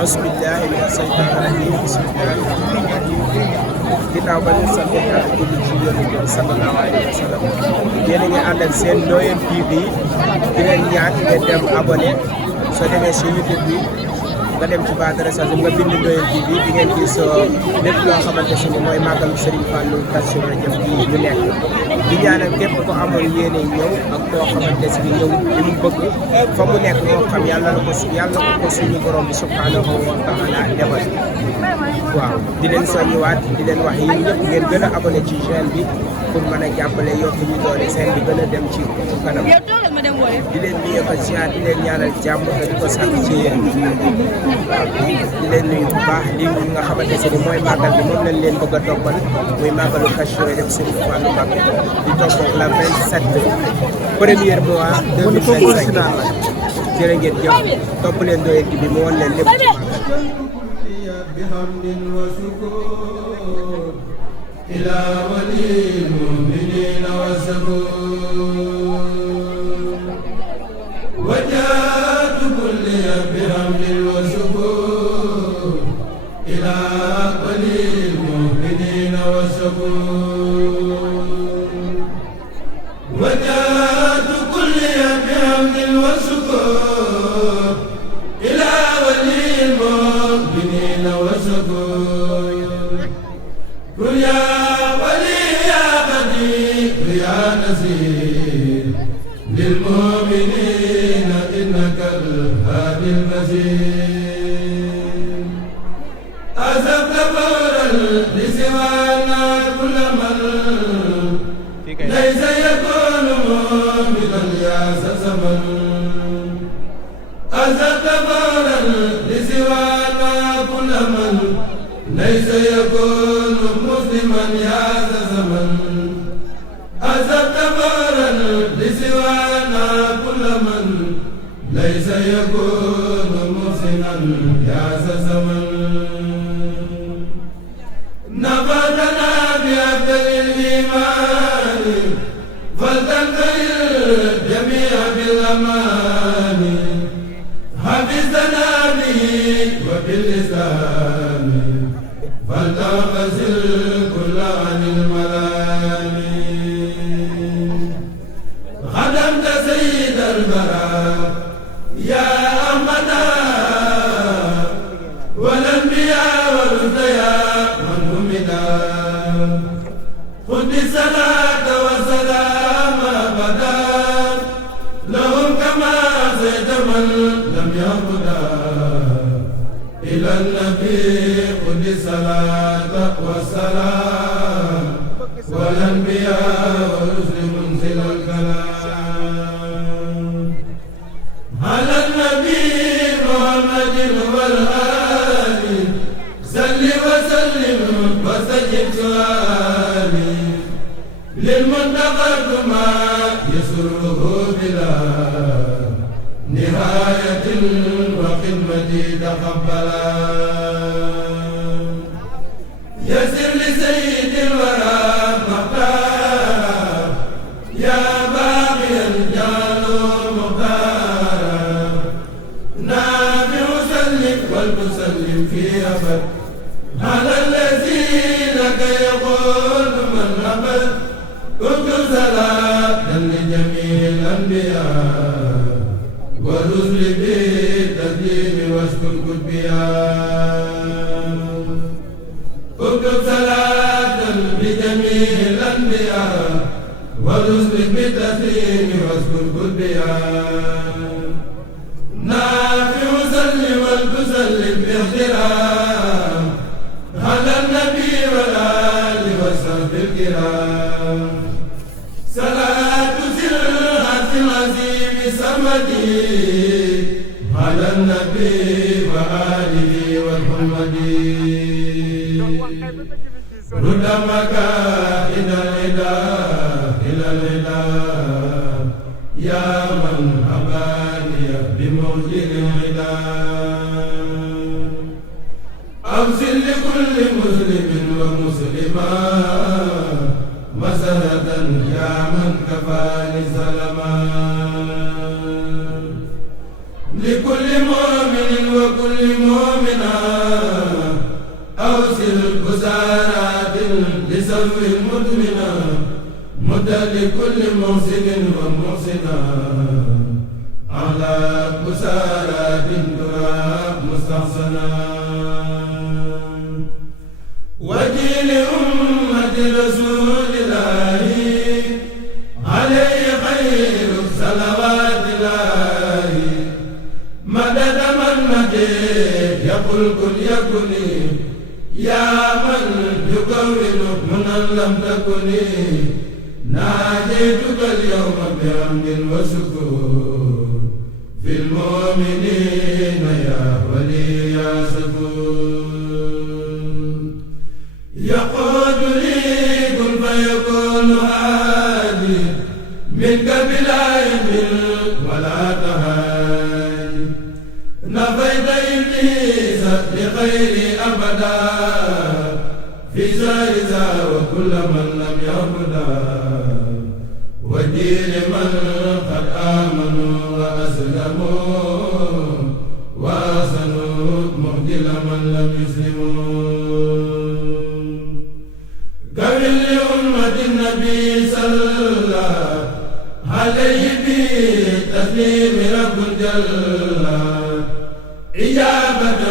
auzu billaahi mina seytaani rajiim bismillaahi rahmaani rahiim ginnaaw ba ñu sant Yàlla julli ci Yonent bi sallallahu alayhi wa sallam yéen a ngi ànd ak seen Ndoyeen TV di leen ñaan ngeen dem abonné soo demee si YouTube bi nga dem ci barre de recherche nga bind Ndoyeen TV di ngeen gis lépp loo xamante ni mooy màggalu Serigne Fallou Kazu Rajab bi ñu nekk di ñaanal képp ko amoon yéene ñëw ak koo xamante ni ñëw li mu bëgg fa mu nekk moo xam yàlla na ko suñu borom bi subhanahu wa taala defal waaw di leen soññiwaat di leen wax yéen ñëpp ngeen gën a abonné ci chaîne bi pour mën a jàppale yokk ñu doole seen bi gën a dem ci kanam di leen nuyu ko ziar di leen ñaanal jàmm te di ko sàkk ci yéen waaw di leen nuyu bu baax li nga xamante ni mooy màggal bi moom lañ leen bëgg a toppal muy màggalu Kazu Rajab Serigne Fallou Mbacké di toppoog la 27 premier mois 2025 jërë ngeen jëf topp leen Ndoyeen TV bi mu won leen lépp ci بحمد وشكر إلى ولي المؤمنين والزبور وجاءت كل بحمد وشكر إلى ولي المؤمنين والزبور وجاءت كل بحمد وشكر إلى ولي المؤمنين وشكور قل يا ولي يا بديع يا نذير للمؤمنين إنك الهادي المزيد أذبت فورا لسوانا كل من ليس يكون مؤمنا يا زمن أذبت فورا لسوانا كل من ليس يكون مسلما يا زمن أذبت فورا لسوانا كل من ليس يكون مسلما يا زمن نفعتنا بأفضل الإيمان فلتنتهي الجميع بالأمان حفظنا به وباللسان فلتغتسل كل عن الملام خدمت سيد البراء يا أحمدا والأنبياء والرسل من همدا خذ الصلاة والسلام أبدا لهم كما زيد من لم يهدى إلى النبي خذ الصلاة والسلام والأنبياء والرسل منزل الكلام على النبي محمد والآل صل وسلم واستجب سؤالي للمنتقى ما يسره بلا نهاية وخدمتي تقبلا يسر لسيد الورى مختار يا باقيا جعله مختار نافع سلم والمسلم في أبد على الذين كيقول من أبد اكتب صلاة لجميع الأنبياء والرسل بالتسليم واشكر كتبيا اكتب صلاة لجميع الأنبياء والرسل بالتسليم واشكر كتبيا نافع سلم والتسلم باحترام على النبي والآل وصحبه الكرام صلاة سرعة العظيم سمدي على النبي وآله والحمدي رد مكائد الإله إلى الإله يا من أباني بموجد العلا أوصل لكل مسلم ومسلمة مسألة يا من كفاني سلما لكل مؤمن وكل مؤمن سوي المدمنا مدى لكل محسن ومحسنا على بسارات تراب مستحسنا وجيل أمة رسول الله عليه خير صلوات الله مدد من مجيد يقول كن يكن يا من يكون منا لم تكن ناديتك اليوم بحمد وشكر في المؤمنين يا ولي يا شكور يقول لي كن فيكون هادي منك بلا يمل ولا تهادي نفيت إبليس لخيري أبدا في زارزا وكل من لم يعبدا ودين من قد آمنوا وأسلموا وأحسنوا مهدل من لم يسلموا كمل لأمة النبي صلى الله عليه بتسليم رب جل إجابة